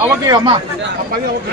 అవకి అమ్మా పది అవకి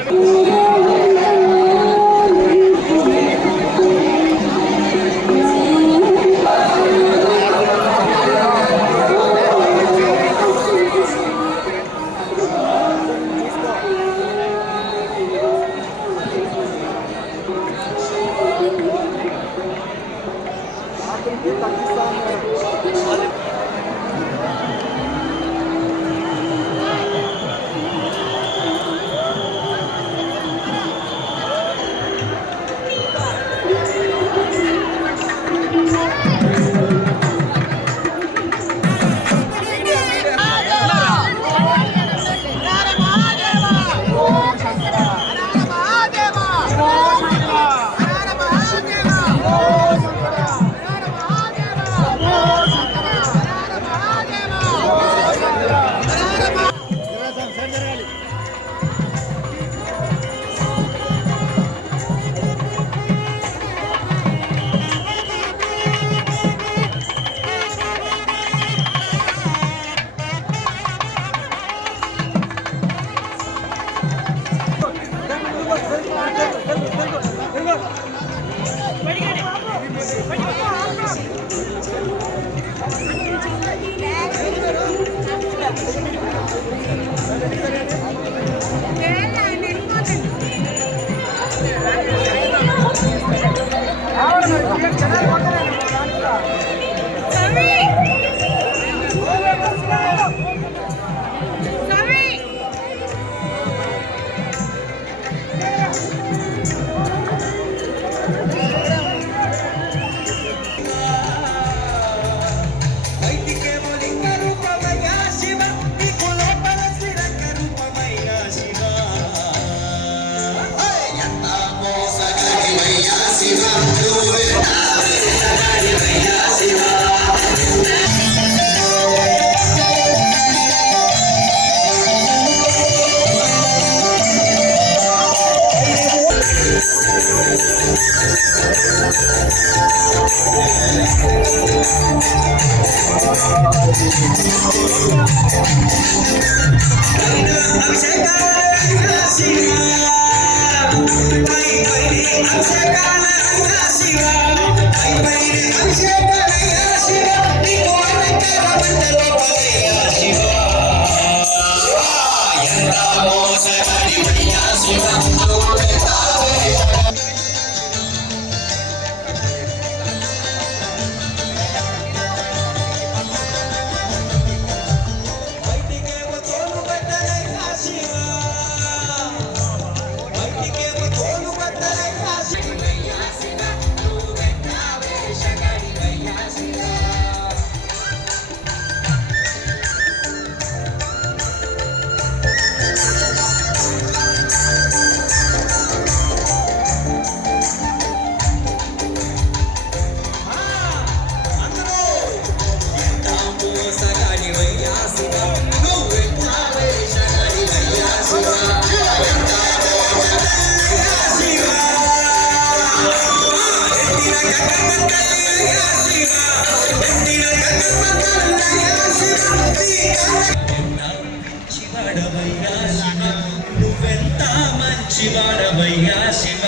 శివాడవయ్యా శివ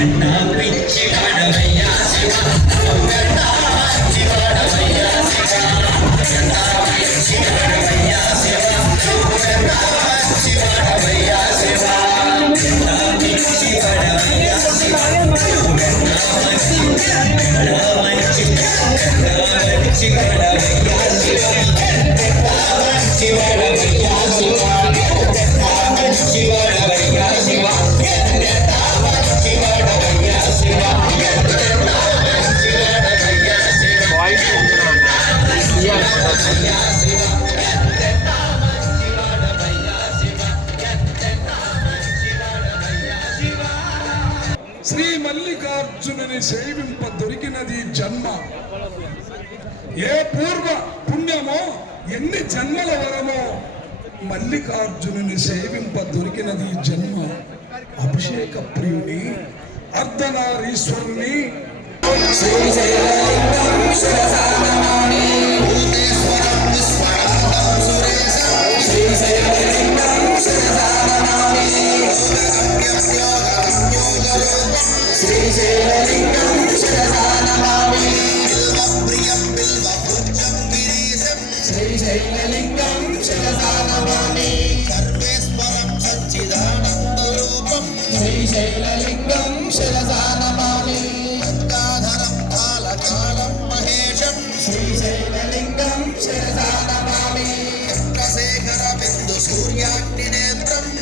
ఎంత పిచ్చి వాడవయ్యా శివ శివాడవయ్యా శివ ఎంత పిచ్చి వాడవయ్యా శివ శివాడవయ్యా శివ ఎంత పిచ్చి వాడవయ్యా శివ మంచి వాడవయ్యా శివ శివాడవయ్యా శివ శివాడవయ్యా శివ శ్రీ మల్లికార్జునుని సేవింప దొరికినది జన్మ. ఏ పూర్వ పుణ్యమో ఎన్ని జన్మల వరమో మల్లికార్జునుని సేవింప దొరికినది జన్మ. అభిషేక ప్రియుని అర్ధనారీశ్వరుని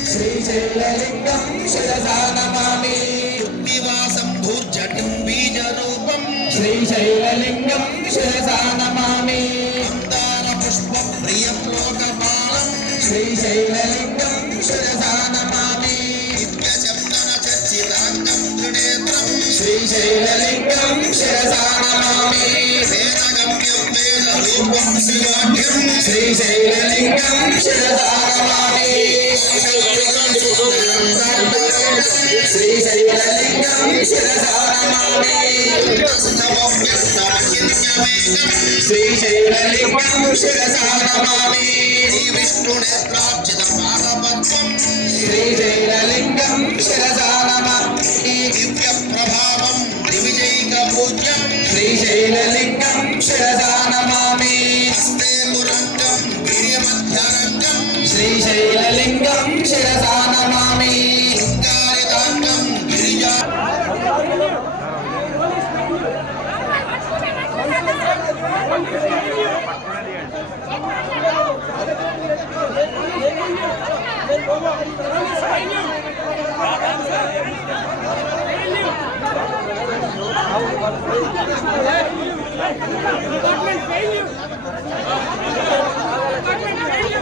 శ్రీశైలలింగం శిరసా నమామి నివాసం భూర్జటిం బీజరూపం శ్రీశైలలింగం శిరసా నమామి మందార పుష్ప ప్రియం లోకపాలం శ్రీశైలలింగం శిరసా నమామి దివ్యచందన చచ్చితాంగం త్రినేత్రం శ్రీశైలలింగం శిరసా నమామి వేదగమ్యం వేద రూపం శివాఖ్యం శ్రీశైలలింగం శిరసా నమామి శ్రీశైలలింగం శిరసా నమామి శ్రీశైలలింగం శిరసా నమామి విష్ణునేత్రార్చిత పాదపద్మం శ్రీశైలలింగం శిరసా నమామి దివ్య ప్రభావం దివిజైక పూజ్యం శ్రీశైలలింగం శిరసా నమామి హస్తే మురంగం గిరిమధ్యరంగం శ్రీశైలలింగం శిరసా నమామి లింగారితాంగం గిరిజా Failure.